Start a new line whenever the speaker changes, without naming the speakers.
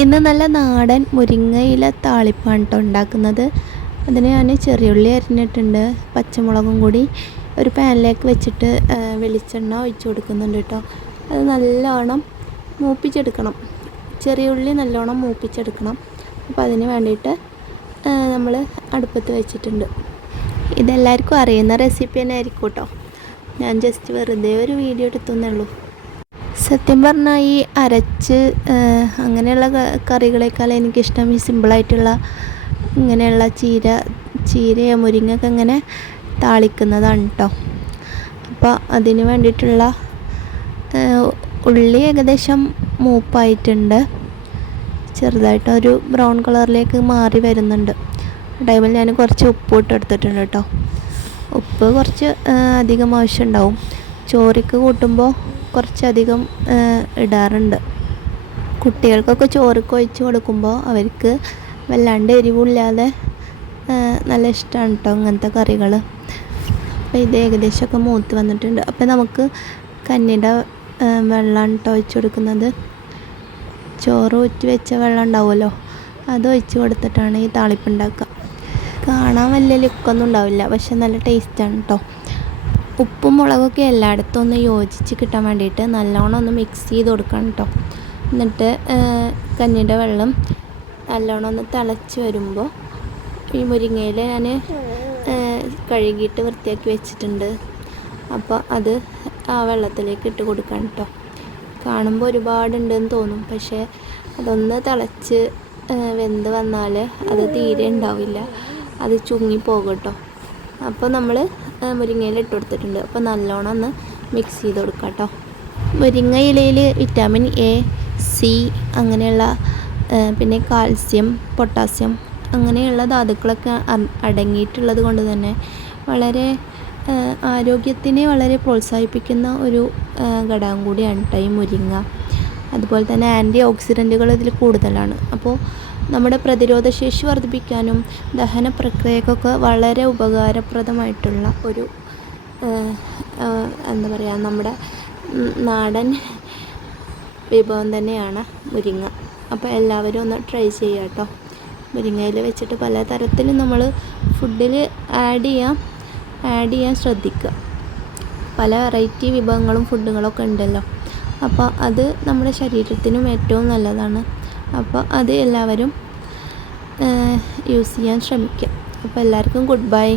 ഇന്ന് നല്ല നാടൻ മുരിങ്ങയില താളിപ്പാണ് കേട്ടോ ഉണ്ടാക്കുന്നത്. അതിന് ഞാൻ ചെറിയുള്ളി അരിഞ്ഞിട്ടുണ്ട് പച്ചമുളകും കൂടി ഒരു പാനിലേക്ക് വെച്ചിട്ട് വെളിച്ചെണ്ണ ഒഴിച്ചു കൊടുക്കുന്നുണ്ട് കേട്ടോ അത് നല്ലോണം മൂപ്പിച്ചെടുക്കണം. ചെറിയുള്ളി നല്ലോണം മൂപ്പിച്ചെടുക്കണം. അപ്പോൾ അതിന് വേണ്ടിയിട്ട് നമ്മൾ അടുപ്പത്ത് വെച്ചിട്ടുണ്ട്. ഇതെല്ലാവർക്കും അറിയുന്ന റെസിപ്പി തന്നെ ആയിരിക്കും കേട്ടോ ഞാൻ ജസ്റ്റ് വെറുതെ ഒരു വീഡിയോ എടുത്തുന്നേ ഉള്ളൂ. സത്യം പറഞ്ഞാൽ ഈ അരച്ച് അങ്ങനെയുള്ള കറികളേക്കാൾ എനിക്കിഷ്ടം ഈ സിമ്പിളായിട്ടുള്ള ഇങ്ങനെയുള്ള ചീര ചീരയോ മുരിങ്ങയൊക്കെ ഇങ്ങനെ താളിക്കുന്നതാണ് കേട്ടോ അപ്പോൾ അതിന് വേണ്ടിയിട്ടുള്ള ഉള്ളി ഏകദേശം മൂപ്പായിട്ടുണ്ട്. ചെറുതായിട്ട് ഒരു ബ്രൗൺ കളറിലേക്ക് മാറി വരുന്നുണ്ട്. ടൈമിൽ ഞാൻ കുറച്ച് ഉപ്പ് ഇട്ട് എടുത്തിട്ടുണ്ട് കേട്ടോ ഉപ്പ് കുറച്ച് അധികം ആവശ്യമുണ്ടാവും. ചോറിക്ക് കൂട്ടുമ്പോൾ കുറച്ചധികം ഇടാറുണ്ട്. കുട്ടികൾക്കൊക്കെ ചോറിക്ക് ഒഴിച്ച് കൊടുക്കുമ്പോൾ അവർക്ക് വല്ലാണ്ട് എരിവില്ലാതെ നല്ല ഇഷ്ടമാണ് കേട്ടോ അങ്ങനത്തെ കറികൾ അപ്പോൾ ഇത് ഏകദേശമൊക്കെ മൂത്ത് വന്നിട്ടുണ്ട്. അപ്പോൾ നമുക്ക് കന്നിയുടെ വെള്ളമാണ് കേട്ടോ ഒഴിച്ച് കൊടുക്കുന്നത്. ചോറ് ഊറ്റി വെച്ച വെള്ളം ഉണ്ടാവുമല്ലോ അത് ഒഴിച്ച് കൊടുത്തിട്ടാണ് ഈ താളിപ്പ് ഉണ്ടാക്കുക. കാണാൻ വലിയ ലുക്കൊന്നും ഉണ്ടാവില്ല പക്ഷെ നല്ല ടേസ്റ്റാണ് കേട്ടോ ഉപ്പും മുളകൊക്കെ എല്ലായിടത്തും ഒന്ന് യോജിച്ച് കിട്ടാൻ വേണ്ടിയിട്ട് നല്ലോണം ഒന്ന് മിക്സ് ചെയ്ത് കൊടുക്കണം കേട്ടോ എന്നിട്ട് കഞ്ഞിയുടെ വെള്ളം നല്ലോണം ഒന്ന് തിളച്ച് വരുമ്പോൾ ഈ മുരിങ്ങയിൽ ഞാൻ കഴുകിയിട്ട് വൃത്തിയാക്കി വെച്ചിട്ടുണ്ട്. അപ്പോൾ അത് ആ വെള്ളത്തിലേക്ക് ഇട്ട് കൊടുക്കണം കേട്ടോ കാണുമ്പോൾ ഒരുപാടുണ്ടെന്ന് തോന്നും. പക്ഷേ അതൊന്ന് തിളച്ച് വെന്ത് വന്നാൽ അത് തീരെ ഉണ്ടാവില്ല. അത് ചുങ്ങിപ്പോകും കേട്ടോ അപ്പോൾ നമ്മൾ മുരിങ്ങയില ഇട്ട് കൊടുത്തിട്ടുണ്ട്. അപ്പോൾ നല്ലോണം ഒന്ന് മിക്സ് ചെയ്ത് കൊടുക്കാം കേട്ടോ. മുരിങ്ങ ഇലയിൽ വിറ്റാമിൻ എ സി അങ്ങനെയുള്ള പിന്നെ കാൽസ്യം പൊട്ടാസ്യം അങ്ങനെയുള്ള ധാതുക്കളൊക്കെ അടങ്ങിയിട്ടുള്ളത് കൊണ്ട് തന്നെ വളരെ ആരോഗ്യത്തിനെ വളരെ പ്രോത്സാഹിപ്പിക്കുന്ന ഒരു ഘടകം കൂടിയാണ് കേട്ടോ ഈ മുരിങ്ങ. അതുപോലെ തന്നെ ആന്റി ഓക്സിഡന്റുകൾ ഇതിൽ കൂടുതലാണ്. അപ്പോൾ നമ്മുടെ പ്രതിരോധശേഷി വർദ്ധിപ്പിക്കാനും ദഹന പ്രക്രിയക്കൊക്കെ വളരെ ഉപകാരപ്രദമായിട്ടുള്ള ഒരു എന്താ പറയുക നമ്മുടെ നാടൻ വിഭവം തന്നെയാണ് മുരിങ്ങ. അപ്പോൾ എല്ലാവരും ഒന്ന് ട്രൈ ചെയ്യുക കേട്ടോ. മുരിങ്ങയിൽ വെച്ചിട്ട് പല തരത്തിലും നമ്മൾ ഫുഡിൽ ആഡ് ചെയ്യാം ആഡ് ചെയ്യാൻ ശ്രദ്ധിക്കുക. പല വെറൈറ്റി വിഭവങ്ങളും ഫുഡുകളൊക്കെ ഉണ്ടല്ലോ. അപ്പോൾ അത് നമ്മുടെ ശരീരത്തിനും ഏറ്റവും നല്ലതാണ്. അപ്പോൾ അത് എല്ലാവരും യൂസ് ചെയ്യാൻ ശ്രമിക്കുക. അപ്പോൾ എല്ലാവർക്കും ഗുഡ് ബൈ.